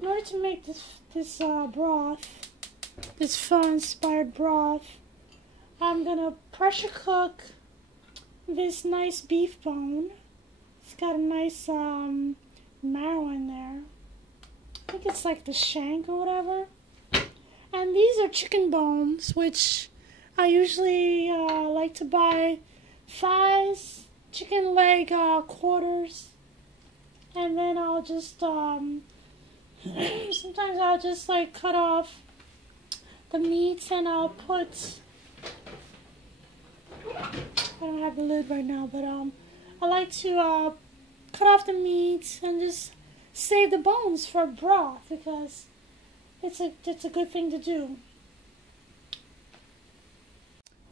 in order to make this broth, this pho-inspired broth, I'm gonna pressure cook this nice beef bone. It's got a nice marrow in there. I think it's like the shank or whatever. And these are chicken bones, which I usually like to buy thighs, chicken leg quarters, and then I'll just sometimes I'll just like cut off the meats, and I'll put, I don't have the lid right now, but I like to cut off the meat and just save the bones for broth, because it's a good thing to do.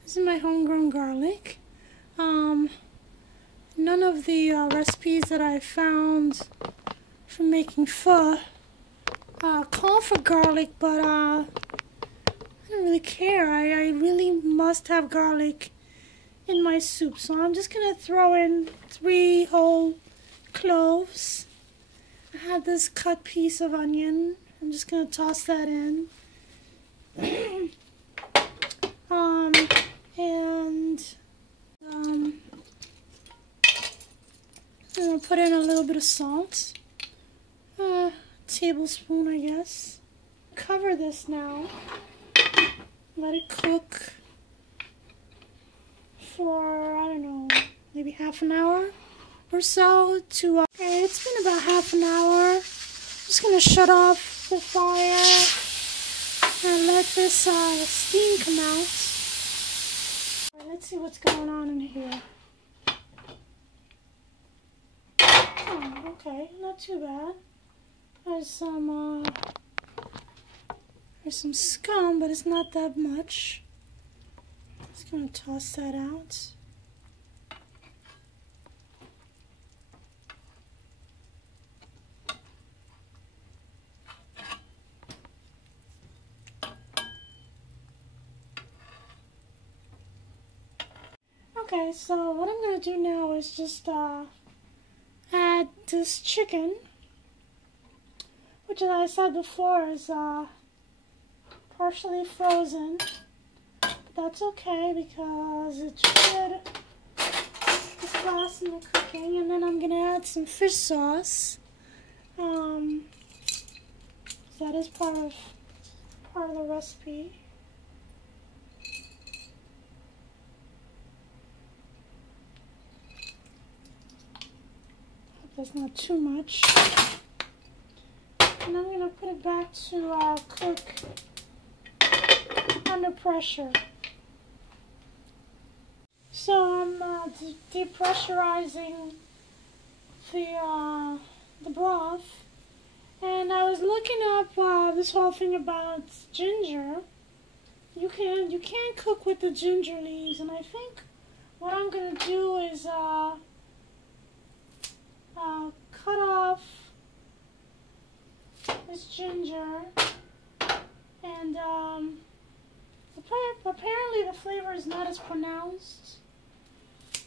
This is my homegrown garlic. None of the recipes that I found for making pho call for garlic, but I don't really care. I really must have garlic in my soup, so I'm just gonna throw in 3 whole cloves. I have this cut piece of onion. I'm just gonna toss that in. I'm gonna put in a little bit of salt, a tablespoon, I guess. Cover this now. Let it cook for, I don't know, maybe half an hour or so. Okay, it's been about half an hour. I'm just gonna shut off the fire and let this steam come out. Right, let's see what's going on in here. Oh, okay, not too bad. There's some scum, but it's not that much. Just gonna toss that out. Okay, so what I'm going to do now is just add this chicken, which, as I said before, is partially frozen. That's okay, because it should get fast in the cooking. And then I'm going to add some fish sauce. That is part of the recipe. That's not too much. And I'm going to put it back to cook under pressure. So I'm depressurizing the broth, and I was looking up this whole thing about ginger. You can cook with the ginger leaves, and I think what I'm going to do is cut off this ginger, and apparently the flavor is not as pronounced,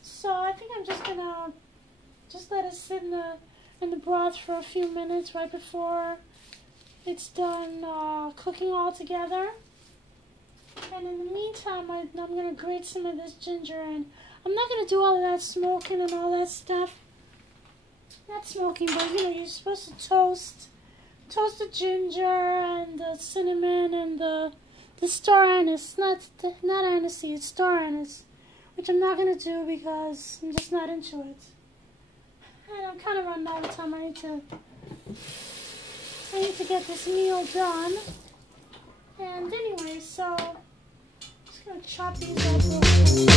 so I think I'm just gonna let it sit in the broth for a few minutes right before it's done cooking all together. And in the meantime, I'm gonna grate some of this ginger, and I'm not gonna do all of that smoking and all that stuff. Not smoking, but you know, you're supposed to toast the ginger and the cinnamon and the star anise. Not aniseed, it's star anise, which I'm not gonna do because I'm just not into it. And I'm kind of running out of time. I need to get this meal done. And anyway, so I'm just gonna chop these up real quick.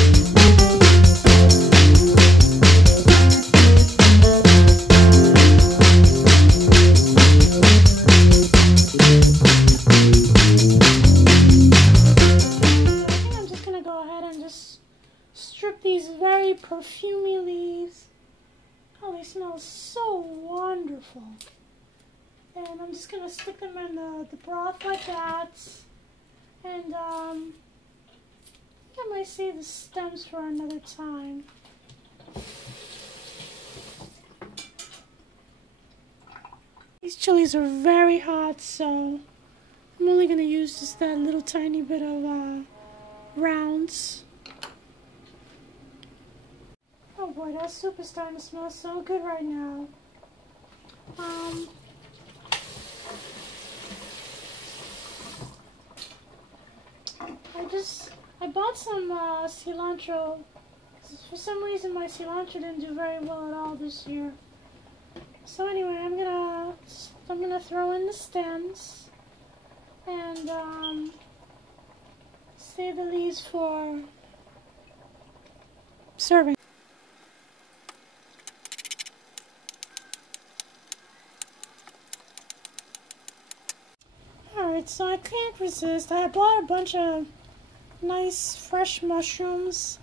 These very perfumey leaves. Oh, they smell so wonderful. And I'm just going to stick them in the broth like that. And I think I might save the stems for another time. These chilies are very hot, so I'm only going to use just that little tiny bit of rounds. Oh boy, that soup is starting to smell so good right now. I bought some cilantro. For some reason my cilantro didn't do very well at all this year. So anyway, I'm gonna throw in the stems and save the leaves for serving. Alright, so I can't resist. I bought a bunch of nice fresh mushrooms.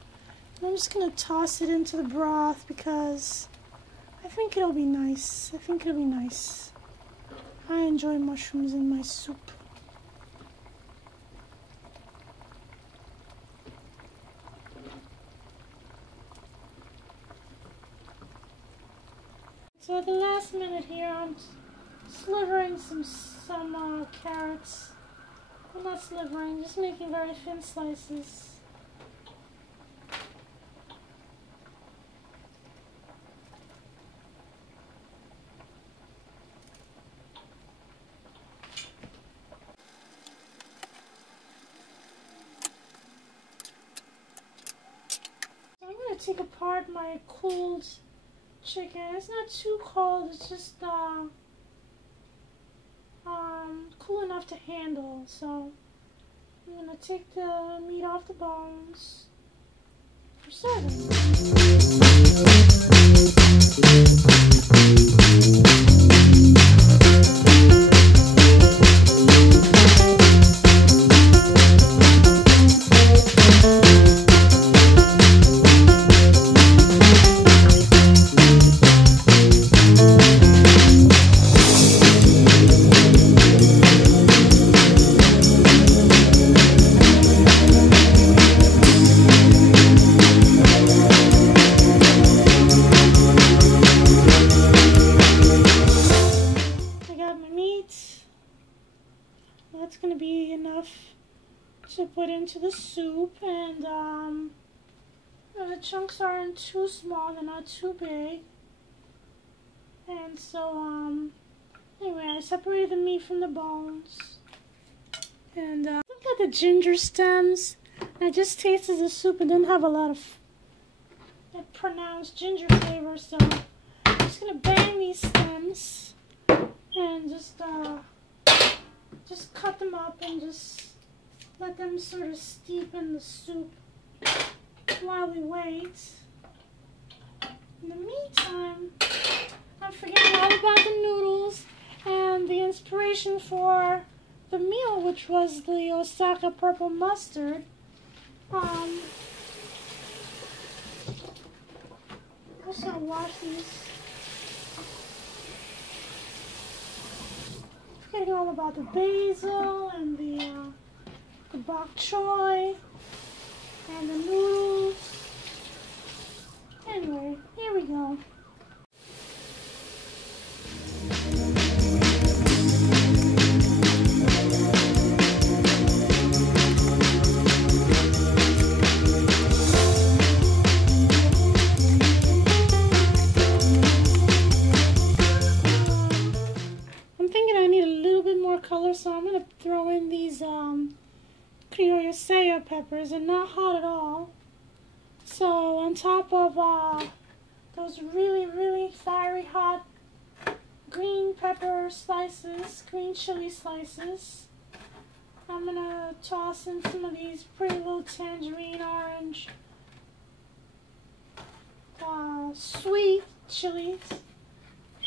I'm just going to toss it into the broth because I think it'll be nice. I enjoy mushrooms in my soup. So at the last minute here, I'm slivering some carrots. I'm not slivering, just making very thin slices. So I'm going to take apart my cooled chicken. It's not too cold, it's just cool enough to handle. So I'm going to take the meat off the bones for serving. That's going to be enough to put into the soup, and the chunks aren't too small, they're not too big, and so anyway, I separated the meat from the bones, and look at the ginger stems. I just tasted the soup and didn't have a lot of pronounced ginger flavor, so I'm just going to bang these stems and just cut them up and just let them sort of steep in the soup while we wait. In the meantime, I'm forgetting all about the noodles and the inspiration for the meal, which was the Osaka purple mustard. I'm just gonna wash these. Forgetting all about the basil and the bok choy and the noodles. Anyway, here we go. Color, so I'm going to throw in these criollo saya peppers. They're not hot at all. So on top of those really fiery hot green pepper slices, green chili slices, I'm going to toss in some of these pretty little tangerine orange sweet chilies.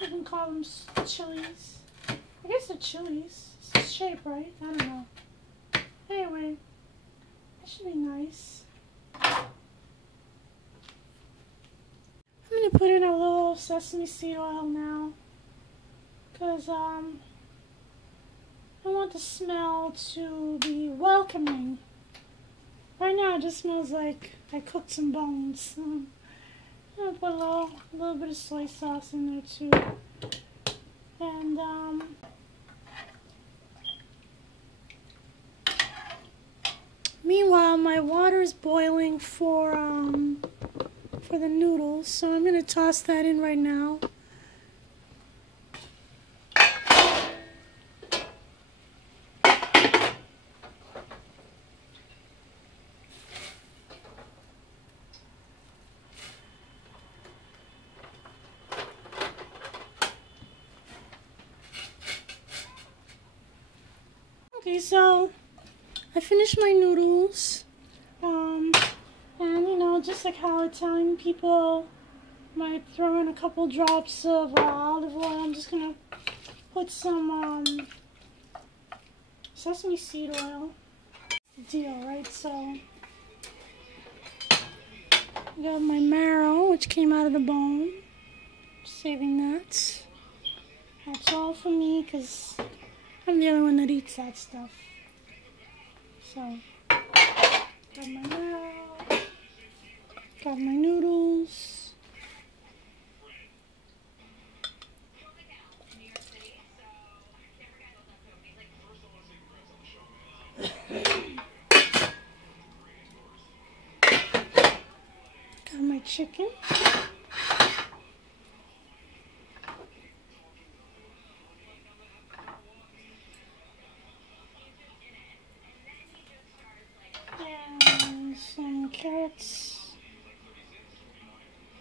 You can call them chilies. I guess they're chilies. It's a shape, right? I don't know. Anyway, that should be nice. I'm going to put in a little sesame seed oil now, because I want the smell to be welcoming. Right now it just smells like I cooked some bones. I'm going to put a little bit of soy sauce in there too. And meanwhile, my water is boiling for the noodles, so I'm gonna toss that in right now. Okay, so I finished my noodles, and you know, just like how Italian people might throw in a couple drops of olive oil, I'm just gonna put some sesame seed oil. Deal, right? So I got my marrow, which came out of the bone. Saving that. That's all for me, because I'm the only one that eats that stuff. So, got my marrow, got my noodles. Got my chicken. And some carrots,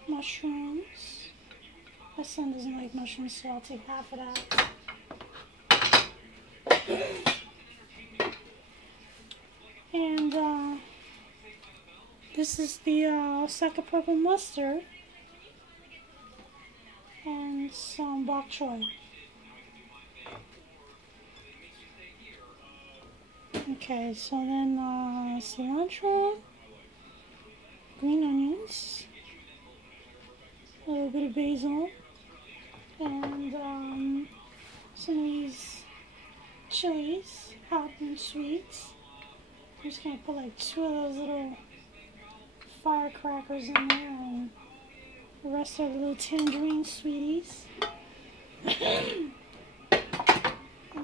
mushrooms. My son doesn't like mushrooms, so I'll take half of that. And this is the Osaka purple mustard and some bok choy. Okay, so then cilantro, green onions, a little bit of basil, and some of these chilies, hot and sweet. I'm just going to put like 2 of those little firecrackers in there, and the rest are the little tangerine sweeties. And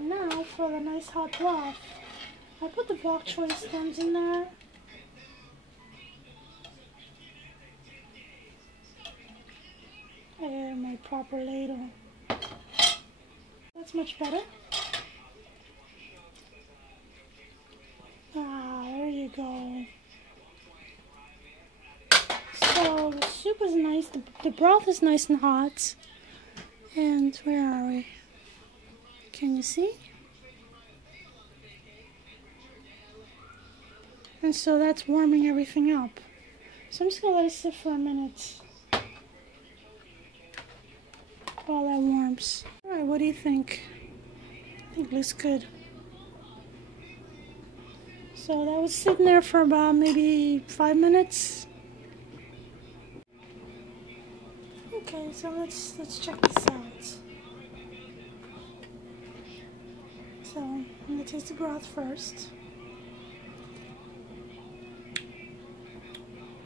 now for the nice hot broth. I put the bok choy stems in there. And my proper ladle. That's much better. Ah, there you go. So the soup is nice, the broth is nice and hot. And where are we? Can you see? And so that's warming everything up. So I'm just going to let it sit for a minute while that warms. Alright, what do you think? I think it looks good. So that was sitting there for about maybe 5 minutes. Okay, so let's check this out. So I'm going to taste the broth first.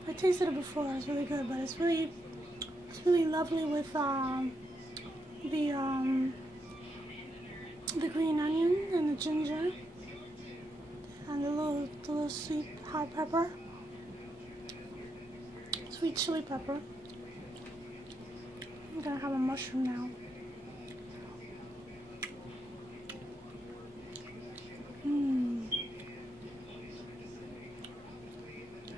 I tasted it before, it was really good, but it's really lovely with the green onion and the ginger and the little sweet hot pepper, sweet chili pepper. I'm gonna have a mushroom now.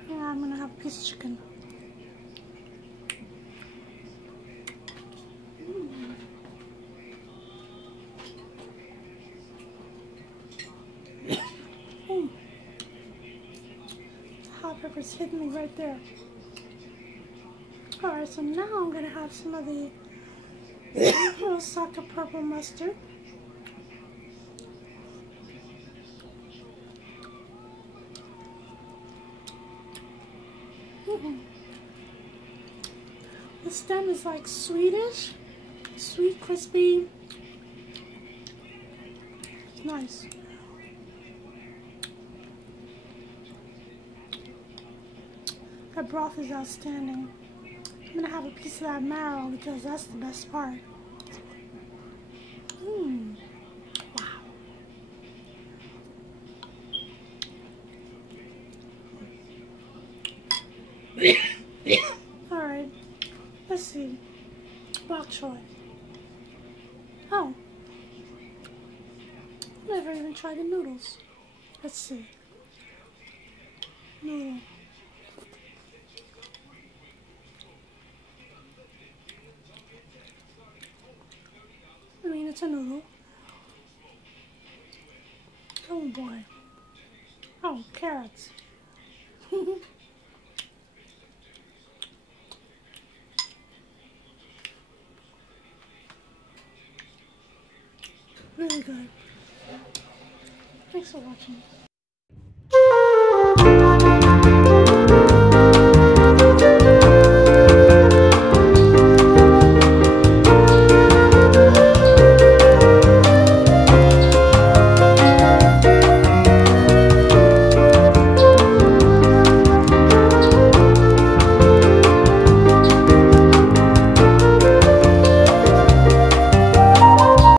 Yeah, I'm gonna have a piece of chicken. Hot pepper's hitting me right there. Alright, so now I'm going to have some of the Osaka purple mustard. The stem is like sweetish, sweet, crispy. It's nice. That broth is outstanding. I'm gonna have a piece of that marrow because that's the best part. Alright, let's see. Bok choy. Oh, never even tried the noodles. Let's see. Noodle. I mean, it's a noodle. Oh boy. Oh, carrots. Really good. Thanks for watching.